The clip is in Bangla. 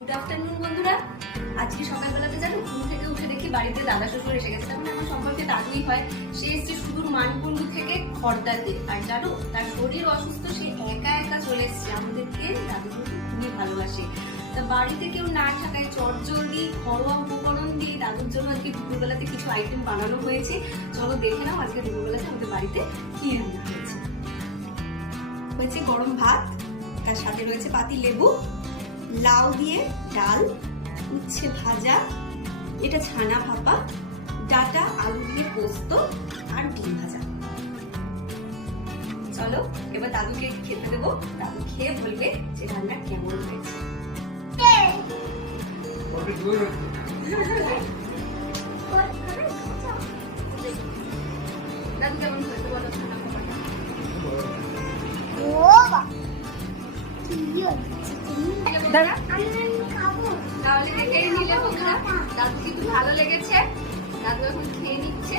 গুড আফটারনুন বন্ধুরা। আজকে সকালবেলাতে জানো ঘুম থেকে উঠে দেখি বাড়িতে দাদা শ্বশুর এসে গেছে। তখন আমার সম্পর্কে দাদুই হয়। সে এসছে সুদূর মানকুণ্ডু থেকে খড়দাতে। আর জানো তার শরীর অসুস্থ, সে একা একা চলে এসছে। আমাদেরকে দাদু খুবই ভালোবাসে। তা বাড়িতে কেউ না থাকায় চটজলদি ঘরোয়া উপকরণ দিয়ে দাদুর জন্য আজকে দুপুরবেলাতে কিছু আইটেম বানানো হয়েছে। চলো দেখে নাও আজকে দুপুরবেলাতে আমাদের বাড়িতে কি রান্না হয়েছে। হয়েছে গরম ভাত, তার সাথে রয়েছে পাতি লেবু, লাউ দিয়ে ডাল, উচ্ছে ভাজা, এটা ছানা ভাপা, ডাটা আলু দিয়ে পোস্ত আর ডিম ভাজা। চলো এবার দাদুকে খেতে দেবো, দাদু খেয়ে বলবে যে রান্না কেমন হয়েছে। দাদু কেমন হয়েছে বলো ছানা ভাপাটা? তাহলে খেয়ে নিলে বন্ধুরা, দাদু কিন্তু ভালো লেগেছে। দাদু এখন খেয়ে নিচ্ছে।